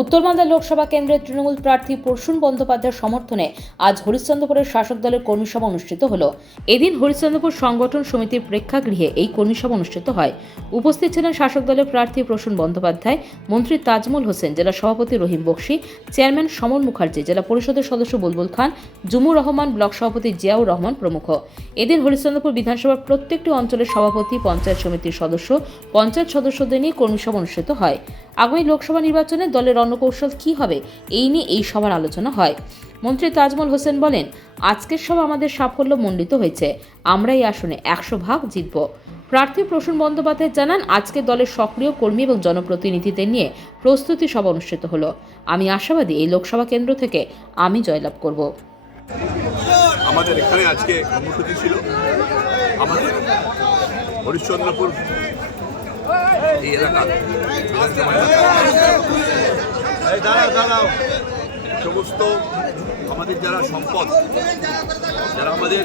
উত্তর লোকসভা কেন্দ্রের তৃণমূল প্রার্থী প্রসূন বন্দ্যোপাধ্যায়ের সমর্থনে আজ হরিশ্চন্দ্রপুরের শাসক দলের কর্মী সভা অনুষ্ঠিত হল। এদিন হরিশ্চন্দ্রপুর সংগঠন সমিতির প্রেক্ষাগৃহে এই কর্মী সভা অনুষ্ঠিত হয়। উপস্থিত ছিলেন শাসক দলের প্রার্থী প্রসূন বন্দ্যোপাধ্যায়, মন্ত্রী তাজমুল হোসেন, জেলা সভাপতি রহিম বক্সি, চেয়ারম্যান সমর মুখার্জি, জেলা পরিষদের সদস্য বুলবুল খান, জুমুর রহমান, ব্লক সভাপতি জিয়াউর রহমান প্রমুখ। এদিন হরিশ্চন্দ্রপুর বিধানসভার প্রত্যেকটি অঞ্চলের সভাপতি, পঞ্চায়েত সমিতির সদস্য, পঞ্চায়েত সদস্যদের নিয়ে কর্মী সভা অনুষ্ঠিত হয়। আগামী লোকসভা নির্বাচনে দলের রণকৌশল কী হবে? এই নিয়ে এই সভার আলোচনা হয়। মন্ত্রী তাজমল হোসেন বলেন, আজকের সভা আমাদের সাফল্য মণ্ডিত হয়েছে। আমরা এই আসনে একশো ভাগ জিতব। প্রার্থী প্রসূন বন্দ্যোপাধ্যায় জানান, আজকে দলের সক্রিয় কর্মী এবং জনপ্রতিনিধিদের নিয়ে প্রস্তুতি সভা অনুষ্ঠিত হলো। আমি আশাবাদী এই লোকসভা কেন্দ্র থেকে আমি জয়লাভ করব। আমাদের এখানে আজকে কর্মসূচি ছিল। আমাদের হরিশ্চন্দ্রপুর এই এলাকা। বিধানসভা এলাকা সমস্ত আমাদের যারা সম্পদ, যারা আমাদের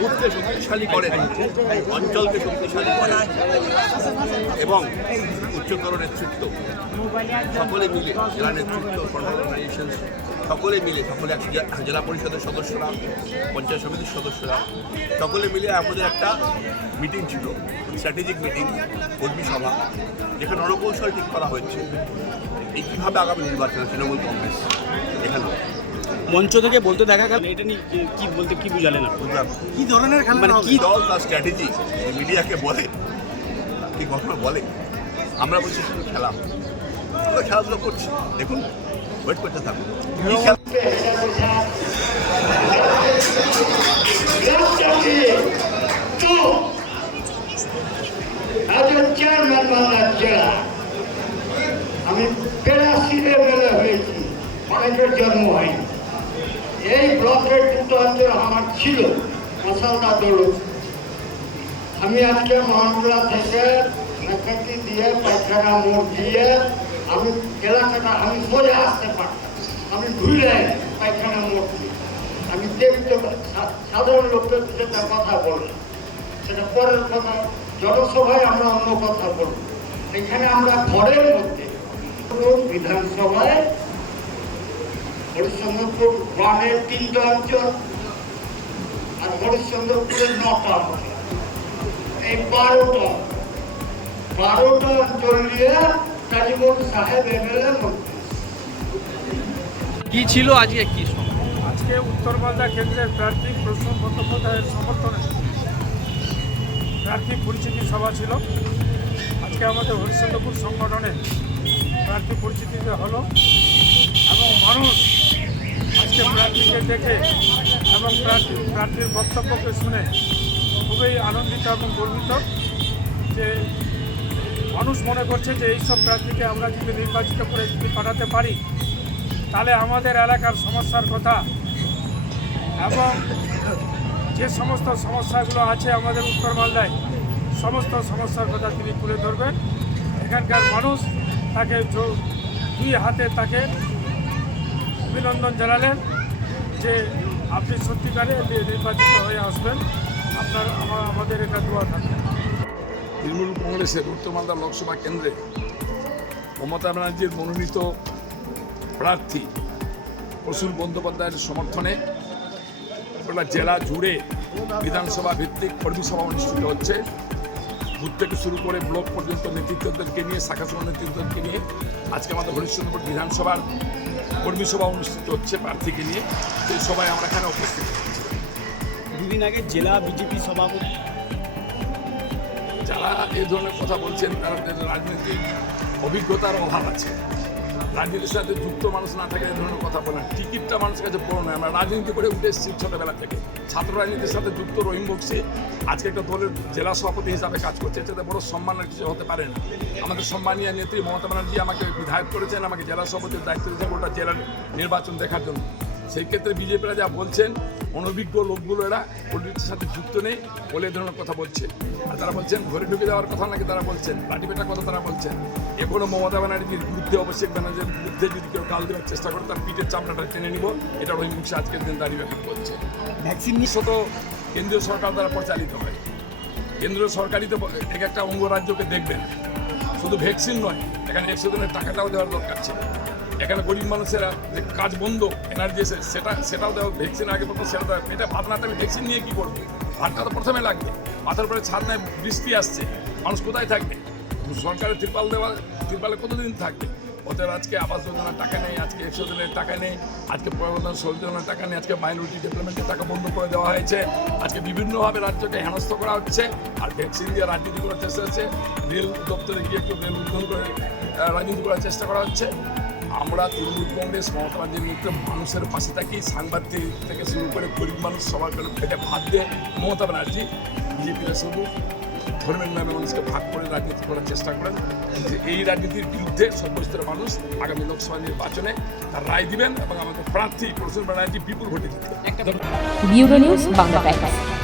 বুথকে শক্তিশালী করেন অঞ্চলকে শক্তিশালী করেন এবং উচ্চতর নেতৃত্ব, সকলে মিলে জেলা নেতৃত্ব সকলে মিলে সকলে এক জেলা পরিষদের সদস্যরা পঞ্চায়েত সমিতির সদস্যরা সকলে মিলে আমাদের একটা মিটিং ছিল স্ট্র্যাটেজিক মিটিং কর্মী সভা যেখানে রণকৌশল ঠিক করা হয়েছে। এই কীভাবে আগামী নির্বাচনে তৃণমূল কংগ্রেস এখানে? মঞ্চ থেকে বলতে দেখা গেল এটা নিয়ে কি- বলতে কি বুঝালেন কি ধরনের খেলা মানে? কি দল তার স্ট্র্যাটেজি মিডিয়াকে বলে কি কখনো বলে? আমরা বলছি শুধু খেলা। আমরা খেলাধুলো করছি। দেখুন ওয়েট করতে থাকুন কি খেলা একজন চেয়ারম্যান বাংলার জেলা আমি বেলাশিতে বেলে হয়েছি অনেকের জন্ম হয়নি এই ব্লকের দুটো অঞ্চল আমার ছিল মশালদা দৌড় আমি আজকে মহানগুলা থেকে মেকাটি দিয়ে পায়খানা মোড় দিয়ে আমি এলাকাটা আমি সোজা আসতে পারতাম। আমি ঘুরে পায়খানা দিয়ে আমি দেখতে সাধারণ লোকের যেটা কথা বললাম সেটা পরের কথা, জনসভায় আমরা অন্য কথা বলব এখানে আমরা ঘরের মধ্যে বিধানসভায় হরিশ্চন্দ্রপুর গ্রামের তিনটা অঞ্চল আর হরিশ্চন্দ্রপুরের নটা অঞ্চল। এই বারোটা বারোটা অঞ্চল নিয়ে কি ছিল আজকে কি আজকে উত্তর মালদা কেন্দ্রের প্রার্থী প্রসূন বন্দ্যোপাধ্যায়ের সমর্থনে প্রার্থী পরিচিতি সভা ছিল। আজকে আমাদের হরিশ্চন্দ্রপুর সংগঠনে প্রার্থী পরিচিতিতে হলো এবং মানুষ আজকে প্রার্থীকে দেখে এবং প্রার্থী, প্রার্থীর বক্তব্যকে শুনে খুবই আনন্দিত এবং গর্বিত যে মানুষ মনে করছে যে এইসব প্রার্থীকে আমরা যদি নির্বাচিত করে যদি পাঠাতে পারি, তাহলে আমাদের এলাকার সমস্যার কথা এবং যে সমস্ত সমস্যাগুলো আছে আমাদের উত্তর মালদায়, সমস্ত সমস্যার কথা তিনি তুলে ধরবেন। এখানকার মানুষ তাকে দুই হাতে তাকে অভিনন্দন জানালেন যে আপনি সত্যিকারে নির্বাচিত হয়ে আসবেন। আপনার আমা- আমাদের এটা দোয়া থাকবে। কংগ্রেসের উত্তর মালদা লোকসভা কেন্দ্রে মমতা ব্যানার্জির মনোনীত প্রার্থী প্রসূন বন্দ্যোপাধ্যায়ের সমর্থনে গোটা জেলা জুড়ে বিধানসভা ভিত্তিক কর্মী সভা অনুষ্ঠিত হচ্ছে। বুথ থেকে শুরু করে ব্লক পর্যন্ত নেতৃত্বদেরকে নিয়ে, শাখা সভা নেতৃত্বদেরকে নিয়ে আজকে আমাদের হরিশ্চন্দ্রপুর বিধানসভার কর্মী সভা অনুষ্ঠিত হচ্ছে প্রার্থীকে নিয়ে। সেই সভায় আমরা এখানে উপস্থিত। দুদিন আগে জেলা বিজেপি সভাপতি যারা এ ধরনের কথা বলছেন তাদের রাজনৈতিক অভিজ্ঞতার অভাব আছে। রাজনীতির সাথে যুক্ত মানুষ না থাকে এ ধরনের কথা বলেন। টিকিটটা মানুষের কাছে বড় নয় আমরা রাজনীতি করে উঠে এসেছি ছোটোবেলা থেকে। ছাত্র রাজনীতির সাথে যুক্ত রহিম বক্সি আজকে একটা দলের জেলা সভাপতি হিসাবে কাজ করছে। এটাতে বড় সম্মানের কিছু হতে পারে না। আমাদের সম্মানীয় নেত্রী মমতা ব্যানার্জি আমাকে বিধায়ক করেছেন, আমাকে জেলা সভাপতির দায়িত্ব দিয়েছেন গোটা জেলার নির্বাচন দেখার জন্য। সেই ক্ষেত্রে বিজেপিরা যা বলছেন অনভিজ্ঞ লোকগুলো এরা পলিটিক্সের সাথে যুক্ত নেই বলে ধরনের কথা বলছে। আর তারা বলছেন ঘরে ঢুকে দেওয়ার কথা নাকি তারা বলছেন? লাঠি পেটার কথা তারা বলছেন। এখনও মমতা ব্যানার্জির বিরুদ্ধে অভিষেক ব্যানার্জির বিরুদ্ধে যদি কেউ কাল দেওয়ার চেষ্টা করে তার পিঠের চামড়াটা টেনে নিব। এটা রহিম আজকের দিন দাঁড়িয়ে এখন বলছে ভ্যাকসিন শত কেন্দ্রীয় সরকার দ্বারা পরিচালিত হয় কেন্দ্রীয় সরকারই তো এক একটা অঙ্গরাজ্যকে দেখবেন। শুধু ভ্যাকসিন নয় এখানে একশো দিনের টাকাটাও দেওয়ার দরকার ছিল। এখানে গরিব মানুষেরা যে কাজ বন্ধ এনার্জি এসে, সেটা, সেটাও দেওয়া ভ্যাকসিন আগে প্রথম সেটা দেওয়া এটা ভাবনাটা আমি ভ্যাকসিন নিয়ে কী করব? ভাতটা তো প্রথমে লাগবে। মাথার উপরে ছাদ নেয় বৃষ্টি আসছে। মানুষ কোথায় থাকবে? সরকারের ত্রিপাল দেওয়া, ত্রিপালে কতদিন থাকবে? ওদের আজকে আবাস যোজনার টাকা নেই, আজকে একশো দিনের টাকা নেই, আজকে প্রবর্তন যোজনার টাকা নেই, আজকে মাইনরিটি ডেভেলপমেন্টের টাকা বন্ধ করে দেওয়া হয়েছে। আজকে বিভিন্নভাবে রাজ্যকে হেনস্থ করা হচ্ছে। আর ভ্যাকসিন দিয়ে রাজনীতি করার চেষ্টা হচ্ছে। রেল দপ্তরে গিয়ে একটু রেল উদ্বোধন করে রাজনীতি করার চেষ্টা করা হচ্ছে। আমরা তৃণমূল কংগ্রেস, মমতা ব্যানার্জির মানুষের পাশে থাকি, সাংবাদিক থেকে শুরু করে গরিব মানুষ সবার করে পেটে ভাত দিয়ে মমতা ব্যানার্জি বিজেপিরা শুধু ধর্মের নামে মানুষকে ভাগ করে রাজনীতি করার চেষ্টা করেন যে এই রাজনীতির বিরুদ্ধে সর্বস্তরের মানুষ আগামী লোকসভা নির্বাচনে তার রায় দিবেন এবং আমাদের প্রার্থী প্রসন্ন ব্যানার্জি বিপুল ভোটে টাইমস